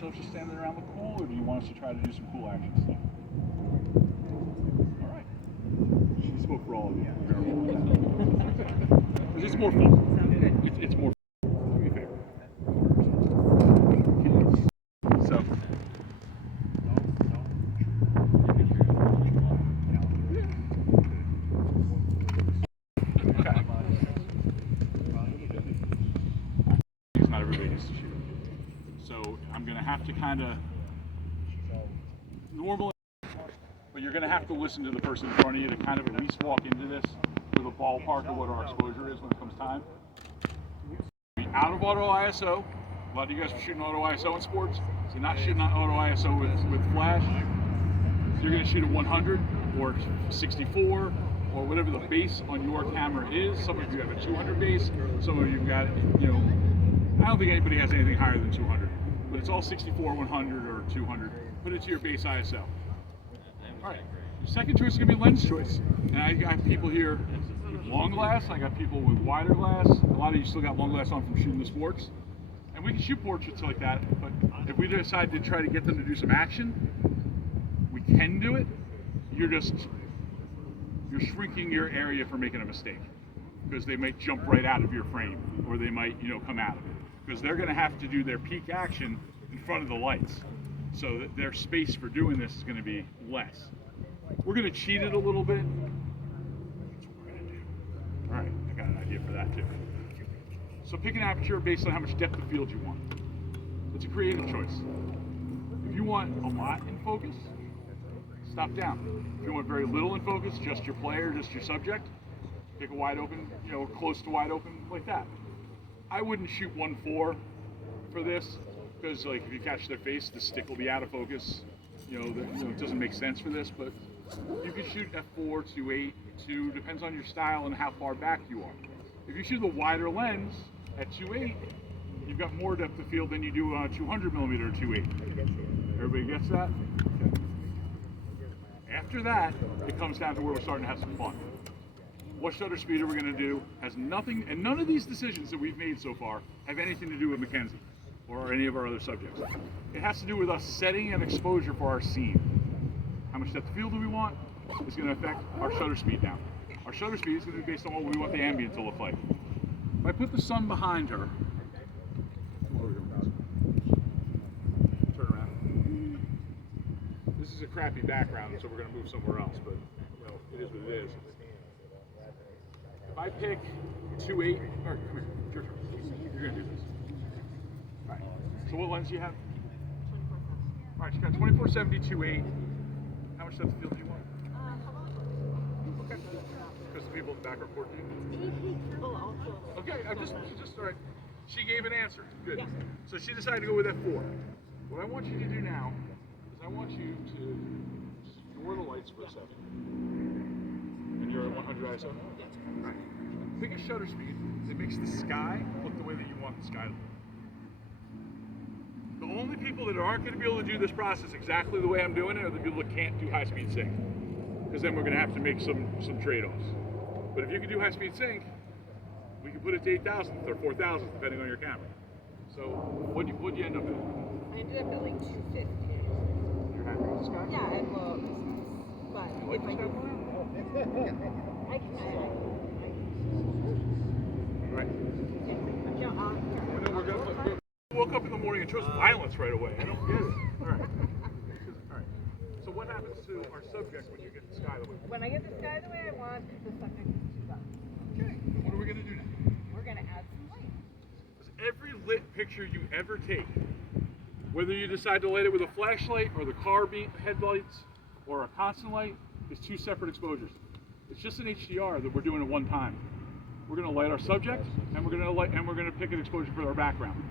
ourselves just standing around the pool, or do you want us to try to do some cool action stuff? All right. She spoke for all of you. Because it's more fun. It's more fun. Do me a favor. So. Not everybody gets to shoot. So I'm going to have to kind of normally, but you're going to have to listen to the person in front of you to kind of at least walk into this with a ballpark of what our exposure is when it comes time. Out of auto ISO. A lot of you guys are shooting auto ISO in sports. So you're not shooting auto ISO with flash. So you're going to shoot at 100 or 64 or whatever the base on your camera is. Some of you have a 200 base. Some of you got, you know, I don't think anybody has anything higher than 200, but it's all 64, 100, or 200. Put it to your base ISO. All right, your second choice is going to be lens choice. And I got people here with long glass, I got people with wider glass. A lot of you still got long glass on from shooting the sports. And we can shoot portraits like that, but if we decide to try to get them to do some action, we can do it. You're shrinking your area for making a mistake, because they might jump right out of your frame, or they might, you know, come out of it. Because they're going to have to do their peak action in front of the lights, so that their space for doing this is going to be less. We're going to cheat it a little bit. That's what we're going to do. All right, I got an idea for that too. So pick an aperture based on how much depth of field you want. It's a creative choice. If you want a lot in focus, stop down. If you want very little in focus, just your player, just your subject, pick a wide open, you know, close to wide open like that. I wouldn't shoot 1.4 for this, because like if you catch their face, the stick will be out of focus. You know, it doesn't make sense for this, but you can shoot f4, 2.8, 2, depends on your style and how far back you are. If you shoot the wider lens at 2.8, you've got more depth of field than you do on a 200 millimeter or 2.8. Everybody gets that? Okay. After that, it comes down to where we're starting to have some fun. What shutter speed are we going to do has nothing, and none of these decisions that we've made so far have anything to do with Mackenzie or any of our other subjects. It has to do with us setting an exposure for our scene. How much depth of field do we want is going to affect our shutter speed now. Our shutter speed is going to be based on what we want the ambient to look like. If I put the sun behind her, turn around. This is a crappy background, so we're going to move somewhere else, but you know, it is what it is. If I pick 2.8, all right, come here, it's your turn. You're going to do this. All right, so what lens do you have? 24-70. All right, you got 24-70, 2.8. How much depth of field do you want? Okay. Because the people in the back are 14? Okay, I'm just all right. She gave an answer. Good. Yeah. So she decided to go with F4. What I want you to do now is I want you to ignore the lights for a second. And you're at 100 ISO? Yes. All right. Pick a shutter speed that makes the sky look the way that you want the sky to look. The only people that aren't going to be able to do this process exactly the way I'm doing it are the people that can't do high-speed sync. Because then we're going to have to make some trade-offs. But if you can do high-speed sync, we can put it to 8,000 or 4,000, depending on your camera. So, what'd you end up at? I ended up at like 250. You're happy with the sky? Yeah, and well, but You like the sky? I can. Right. No, We're gonna woke up in the morning and chose violence right away. I don't get it. All right. All right. So what happens to our subject when you get the sky the way? When I get the sky the way I want, the subject is too dark. Okay. What are we gonna do now? We're gonna add some light. Every lit picture you ever take, whether you decide to light it with a flashlight or the car headlights or a constant light, is two separate exposures. It's just an HDR that we're doing at one time. We're going to light our subject, and we're going to pick an exposure for our background.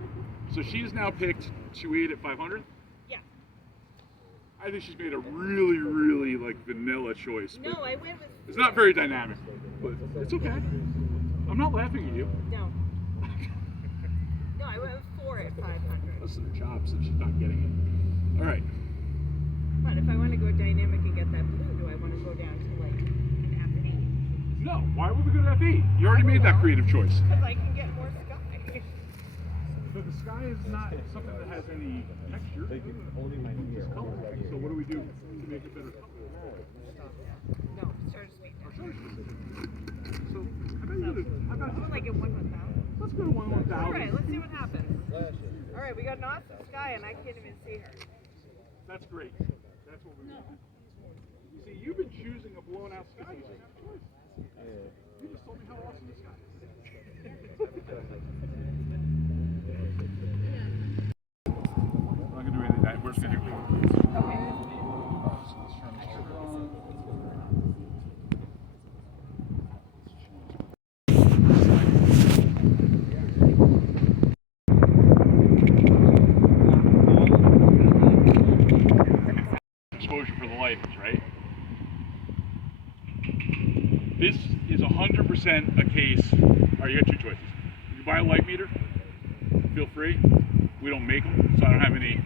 So she's now picked 2.8 at 500. Yeah. I think she's made a really, really like vanilla choice. No, I went with. It's not very dynamic, but it's okay. I'm not laughing at you. No. No, I went with 4 at 500. Listen to Chops, and she's not getting it. All right. But if I want to go dynamic and get that blue, do I want to go down to like an F8? No, why would we go to F8? You already made that creative choice. Because I can get more sky. But the sky is not something that has any texture. So what do we do to make it better? No, shutter speed. So how about I would like it 1/1000. let's go to 1/1000. All right, let's see what happens. All right, we got an awesome sky, and I can't even see her. That's great. That's what we want. You see, you've been choosing a blown out sky. You just have a choice. You just told me how awesome the sky is. I'm not gonna do anything. We're just gonna do. Okay. Exposure for the lighters, right? This is 100% a case. All right, you got two choices. You buy a light meter, feel free. We don't make them, so I don't have any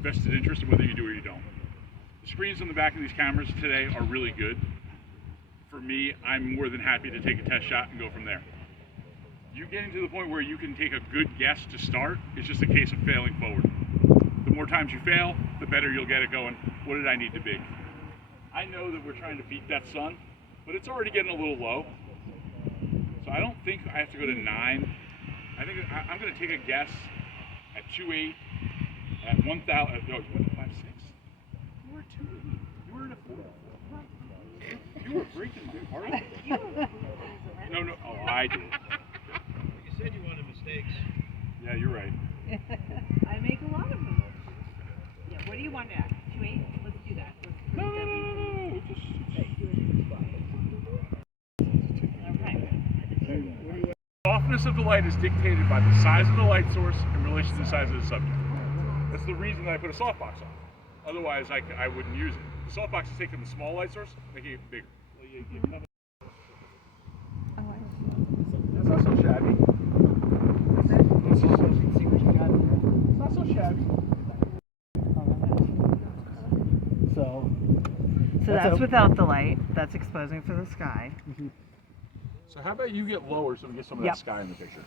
vested interest in whether you do or you don't. The screens on the back of these cameras today are really good. For me, I'm more than happy to take a test shot and go from there. You getting to the point where you can take a good guess to start is just a case of failing forward. The more times you fail, the better you'll get it going. What did I need to be? I know that we're trying to beat that sun, but it's already getting a little low. So I don't think I have to go to 9. I think I'm going to take a guess at 2.8, at 1,000. No, what, 5.6? You were 2.8. You were in a 4. You were breaking my heart. No. Oh, I did. You said you wanted mistakes. Yeah, you're right. I make a lot of them. Yeah, what do you want at? 2.8? Let's do that. Let's No. Just, Okay. softness of the light is dictated by the size of the light source in relation to the size of the subject. That's the reason that I put a softbox on. Otherwise, I wouldn't use it. The softbox is taking the small light source, making it bigger. That's not so shabby. It's not so shabby. So that's without the light. That's exposing for the sky. So how about you get lower so we get some of that sky in the pictures?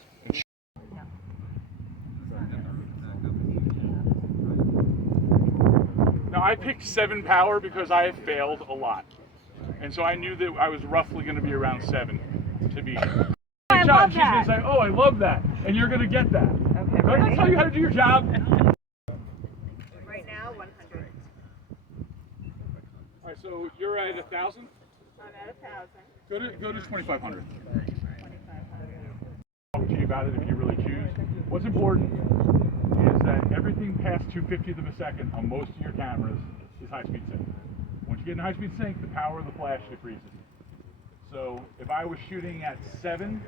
Now I picked 7 power because I have failed a lot. And so I knew that I was roughly going to be around 7 to be. I love She's that. going to say, oh, I love that. And you're going to get that. Okay, Don't I tell you how to do your job? Right now, 100. All right, so you're at 1,000? I'm at 1,000. Go to 2,500. 2,500. Talk to you about it if you really choose. What's important is that everything past 2/50th of a second on most of your cameras is high-speed sync. Once you get in high-speed sync, the power of the flash decreases. So if I was shooting at 7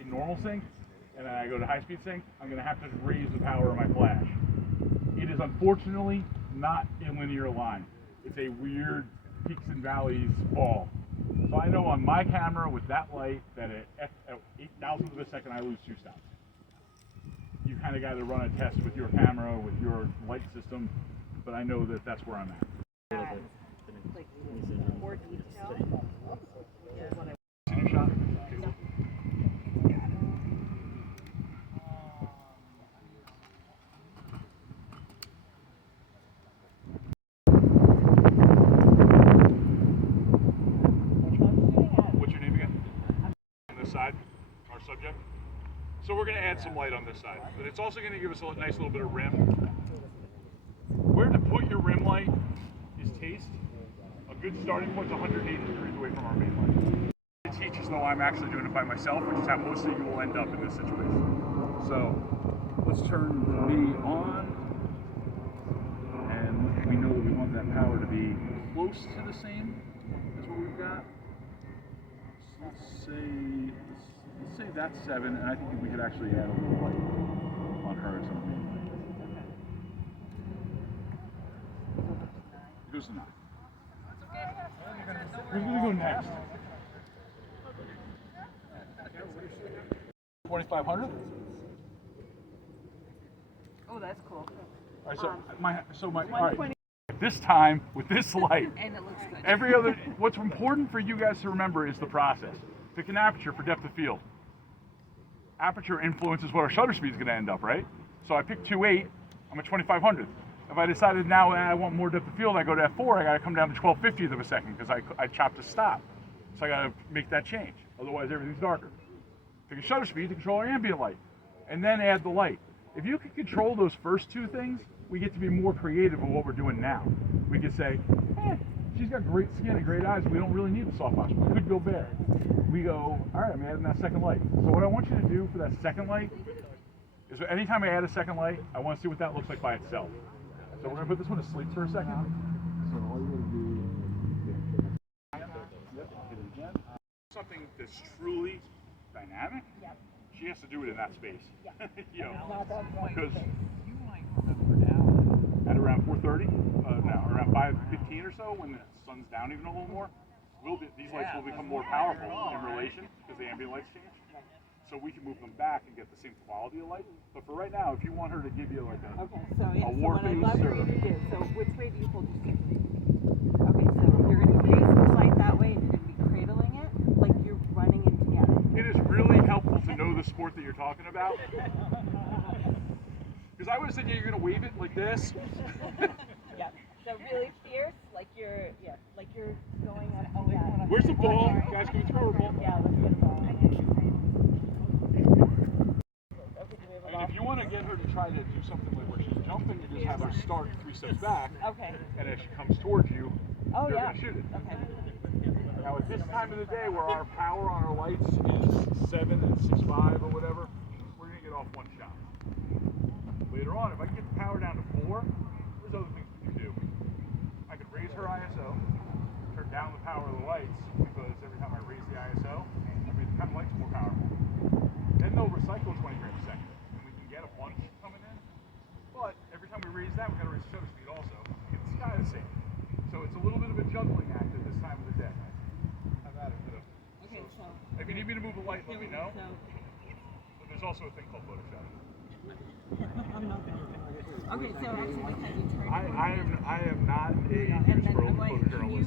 in normal sync, and then I go to high-speed sync, I'm going to have to raise the power of my flash. It is unfortunately not a linear line. It's a weird peaks and valleys fall. So I know on my camera with that light that at 8,000th of a second I lose 2 stops. You kind of got to run a test with your camera, with your light system, but I know that that's where I'm at. Like more detail. Center shot. What's your name again? On this side, our subject. So we're going to add some light on this side, but it's also going to give us a nice little bit of rim. Where to put your rim light is taste. A good starting point is 180 degrees away from our main light. It teaches though I'm actually doing it by myself, which is how most of you will end up in this situation. So let's turn the B on, and we know that we want that power to be close to the same as what we've got. So let's say that's 7, and I think we could actually add a little light on her as our main light. It goes to 9. Who's going to go next? 2,500? Oh, that's cool. All right, all right. This time with this light, And it looks good. every other. What's important for you guys to remember is the process. Pick an aperture for depth of field. Aperture influences what our shutter speed is going to end up, right? So I picked 2.8. I'm at 2,500. If I decided now I want more depth of field, I go to f4. I got to come down to 12/50th of a second because I chopped a stop. So I got to make that change. Otherwise, everything's darker. Pick a shutter speed to control our ambient light, and then add the light. If you can control those first two things, we get to be more creative in what we're doing now. We could say, she's got great skin and great eyes. We don't really need the softbox. We could go bare. We go, all right, I'm adding that second light. So what I want you to do for that second light is anytime I add a second light, I want to see what that looks like by itself. So we're going to put this one to sleep for a second. So all you gotta do Something that's truly dynamic, she has to do it in that space. You know, because at around 4:30, around 5:15 or so, when the sun's down even a little more, these lights will become more powerful in relation because the ambient lights change. So we can move them back and get the same quality of light. But for right now, if you want her to give you like a war what I'd face love for or you to do, so which way do you hold your stick? Okay, so you're going to face the light that way and you're going to be cradling it like you're running in together. it is really helpful to know the sport that you're talking about. Because I was thinking you're going to wave it like this. Yeah. So really fierce, like you're going up. Oh, yeah. Where's the ball? Guys, can we throw a ball? Yeah, let's get a ball. I mean, if you want to get her to try to do something like where she's jumping, you just have her start 3 steps back. Okay. And as she comes towards you, Oh, you're yeah. going to shoot it. Okay. Now at this time of the day where our power on our lights is 7 and 6.5 or whatever, we're going to get off one shot. Later on, if I can get the power down to 4, there's other things we can do. I could raise her ISO, turn down the power of the lights, because every time I raise the ISO, I mean, the lights more powerful. Then they'll recycle 20 frames a second, and we can get a bunch coming in. But every time we raise that, we got to raise the shutter speed also. It's kind of the same. So it's a little bit of a juggling act at this time of the day. How about it? Okay, so. If you need me to move the light, let me know. So, But there's also a thing called Photoshop. okay, so actually, can you turn it? I am not a And then neutral I'm like, can photojournalist. you